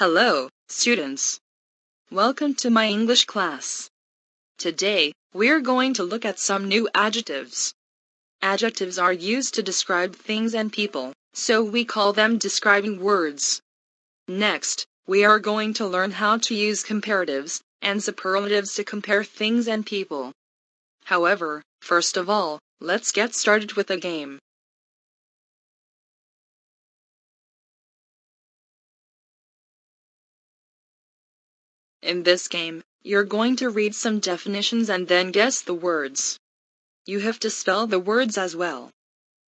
Hello, students. Welcome to my English class. Today, we're going to look at some new adjectives. Adjectives are used to describe things and people, so we call them describing words. Next, we are going to learn how to use comparatives and superlatives to compare things and people. However, first of all, let's get started with a game. In this game, you're going to read some definitions and then guess the words. You have to spell the words as well.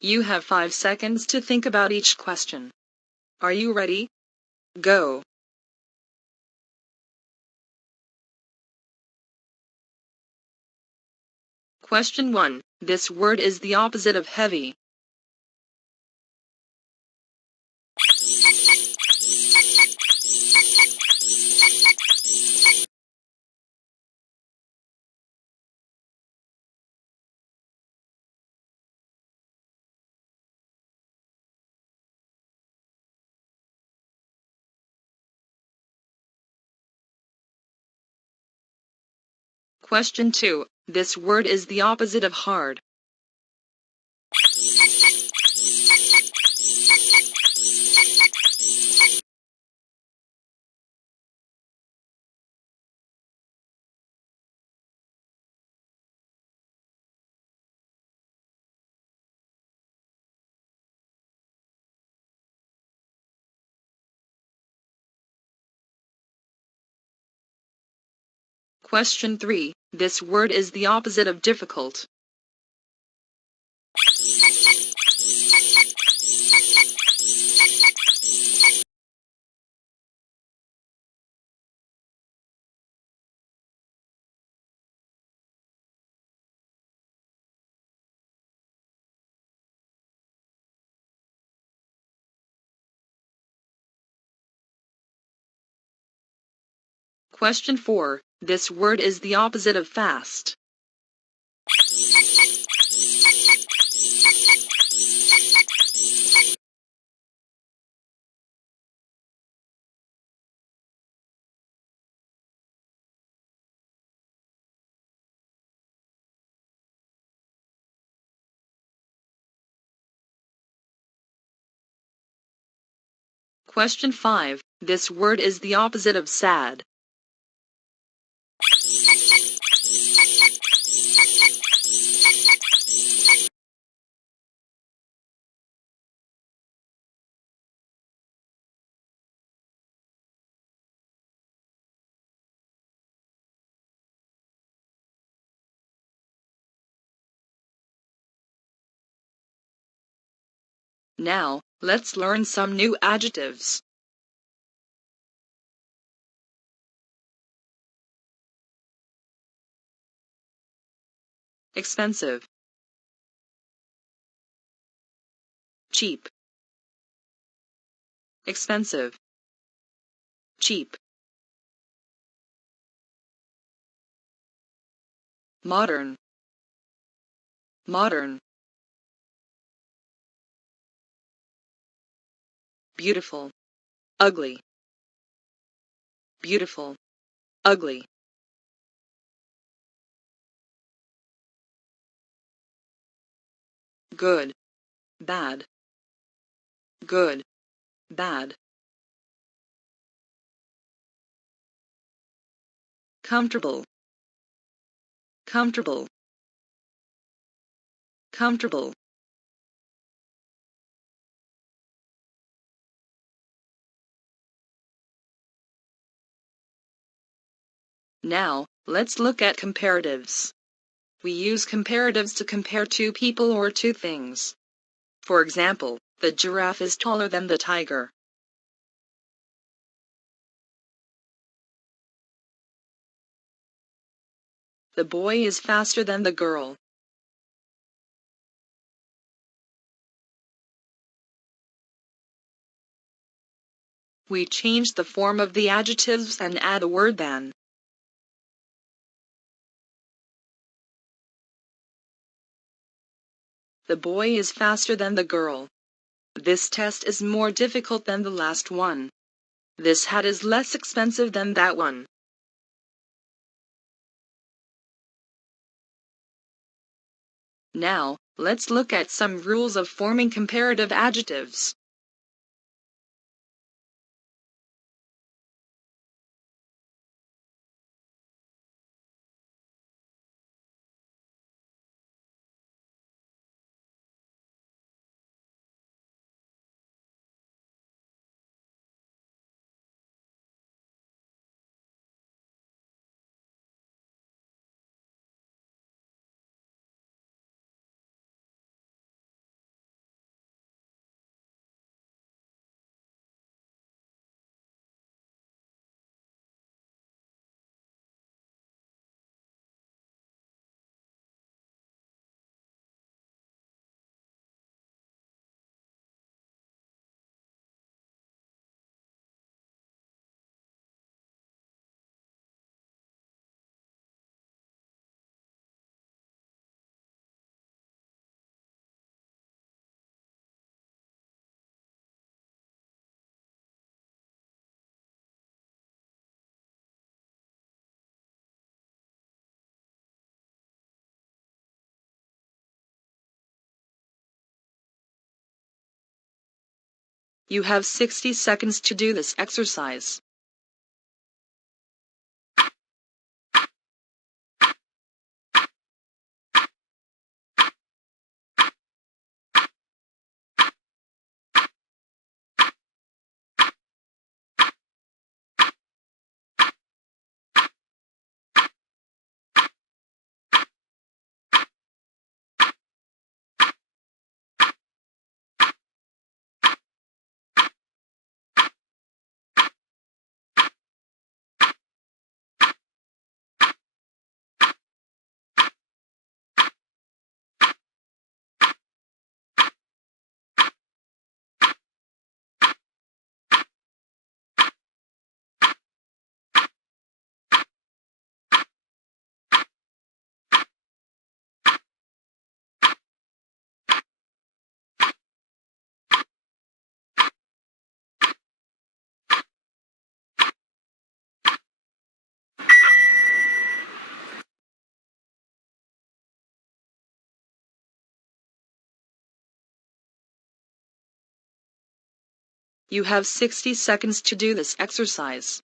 You have 5 seconds to think about each question. Are you ready? Go. Question 1. This word is the opposite of heavy. Question 2. This word is the opposite of hard. Question 3. This word is the opposite of difficult. Question 4. This word is the opposite of fast. Question 5. This word is the opposite of sad. Now, let's learn some new adjectives. Expensive. Cheap. Expensive. Cheap. Modern. Modern. Beautiful. Ugly. Beautiful. Ugly. Good. Bad. Good. Bad. Comfortable. Comfortable. Comfortable. Now, let's look at comparatives. We use comparatives to compare two people or two things. For example, the giraffe is taller than the tiger. The boy is faster than the girl. We change the form of the adjectives and add a word than. The boy is faster than the girl. This test is more difficult than the last one. This hat is less expensive than that one. Now, let's look at some rules of forming comparative adjectives. You have 60 seconds to do this exercise. You have 60 seconds to do this exercise.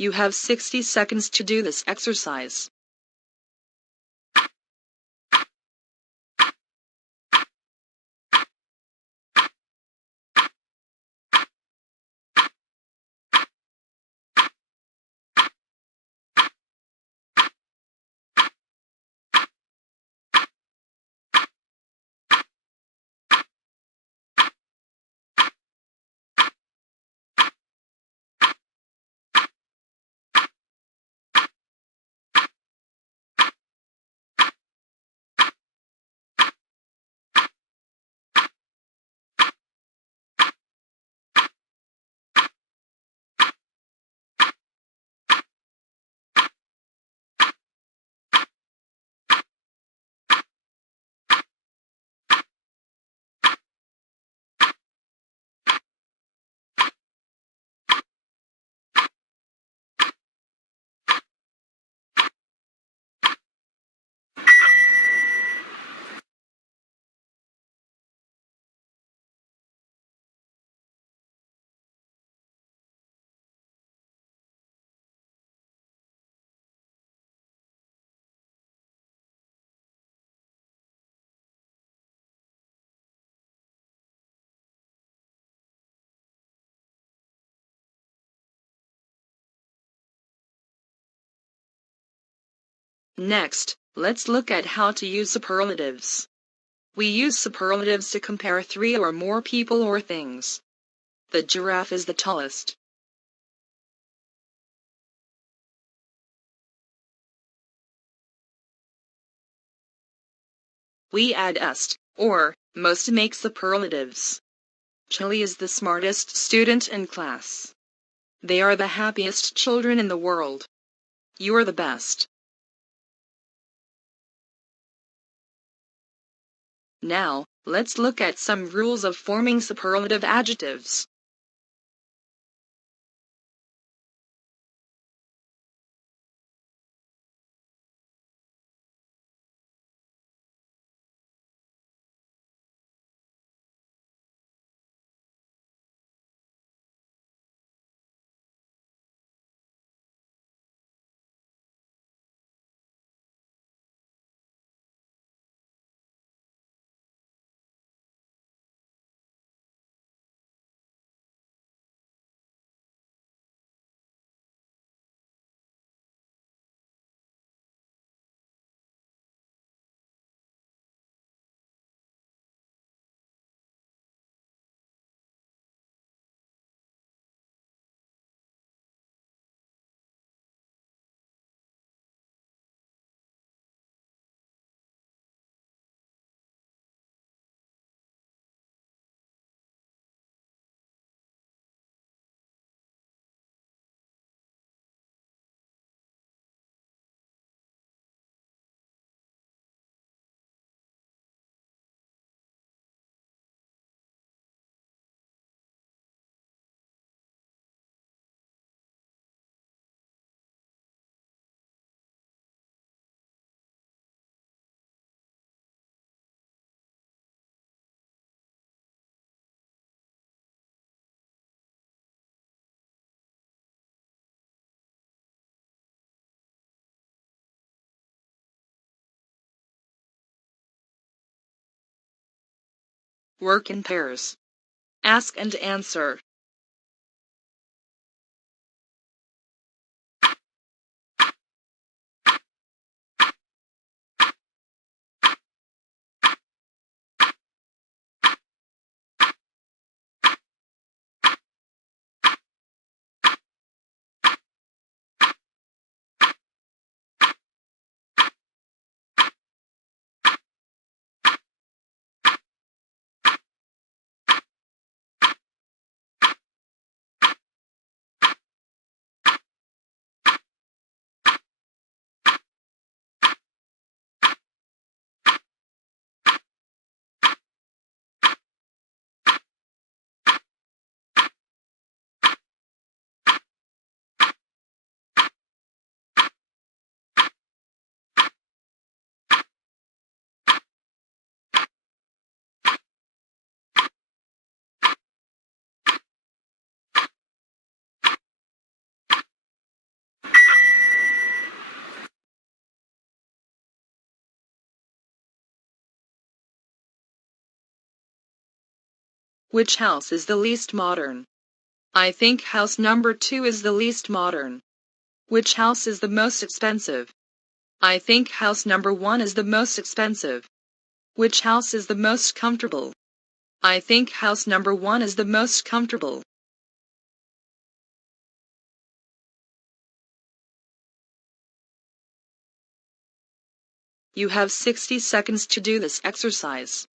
You have 60 seconds to do this exercise. Next, let's look at how to use superlatives. We use superlatives to compare three or more people or things. The giraffe is the tallest. We add est, or most to make superlatives. Chili is the smartest student in class. They are the happiest children in the world. You are the best. Now, let's look at some rules of forming superlative adjectives. Work in pairs. Ask and answer. Which house is the least modern? I think house number 2 is the least modern. Which house is the most expensive? I think house number 1 is the most expensive. Which house is the most comfortable? I think house number 1 is the most comfortable. You have 60 seconds to do this exercise.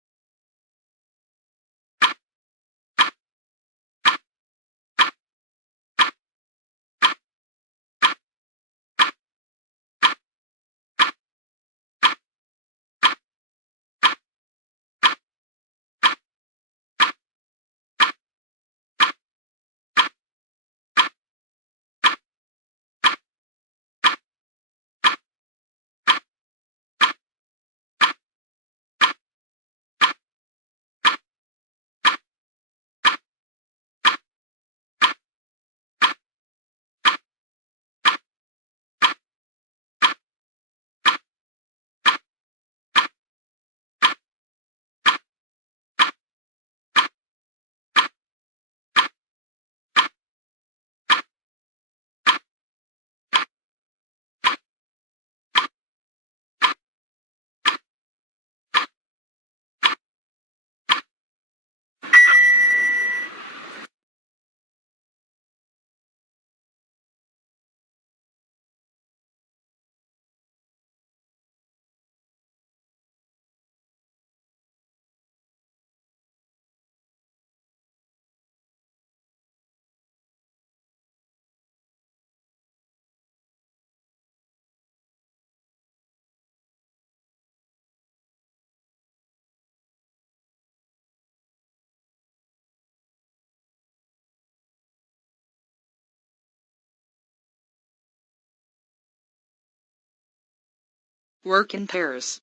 Work in pairs.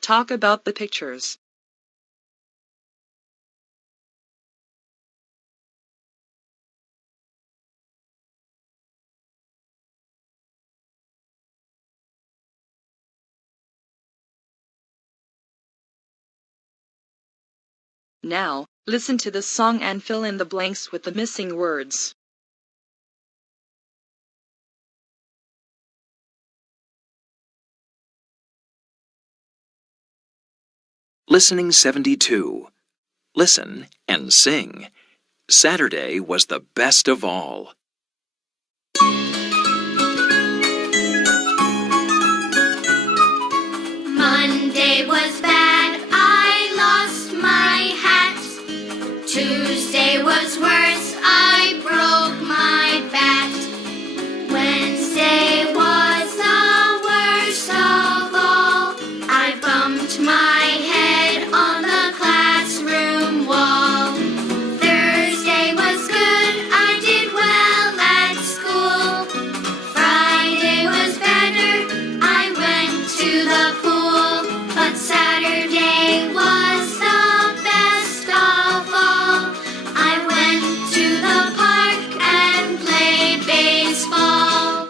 Talk about the pictures. Now, listen to the song and fill in the blanks with the missing words. Listening 72. Listen and sing. Saturday was the best of all. Monday was bad, I lost my hat. Tuesday was worse, I broke my bat. Wednesday was the worst of all, I bumped my head on the classroom wall. Thursday was good, I did well at school. Friday was better, I went to the pool. But Saturday was the best of all, I went to the park and played baseball.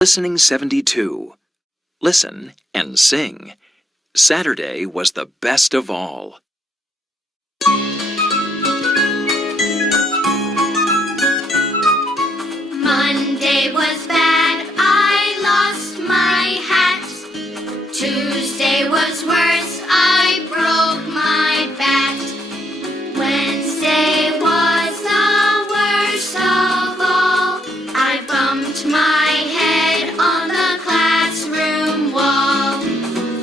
Listening 72. Listen and sing. Saturday was the best of all. Monday was bad, I lost my hat. Tuesday was worse, I broke my bat. Wednesday was the worst of all, I bumped my head on the classroom wall.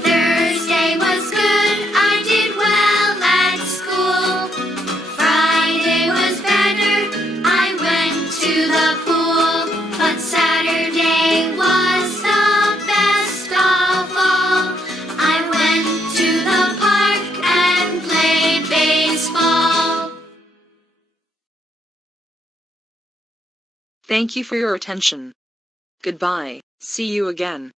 Thursday was good, I did well at school. Friday was better, I went to the pool. But Saturday was the best of all, I went to the park and played baseball. Thank you for your attention. Goodbye. See you again.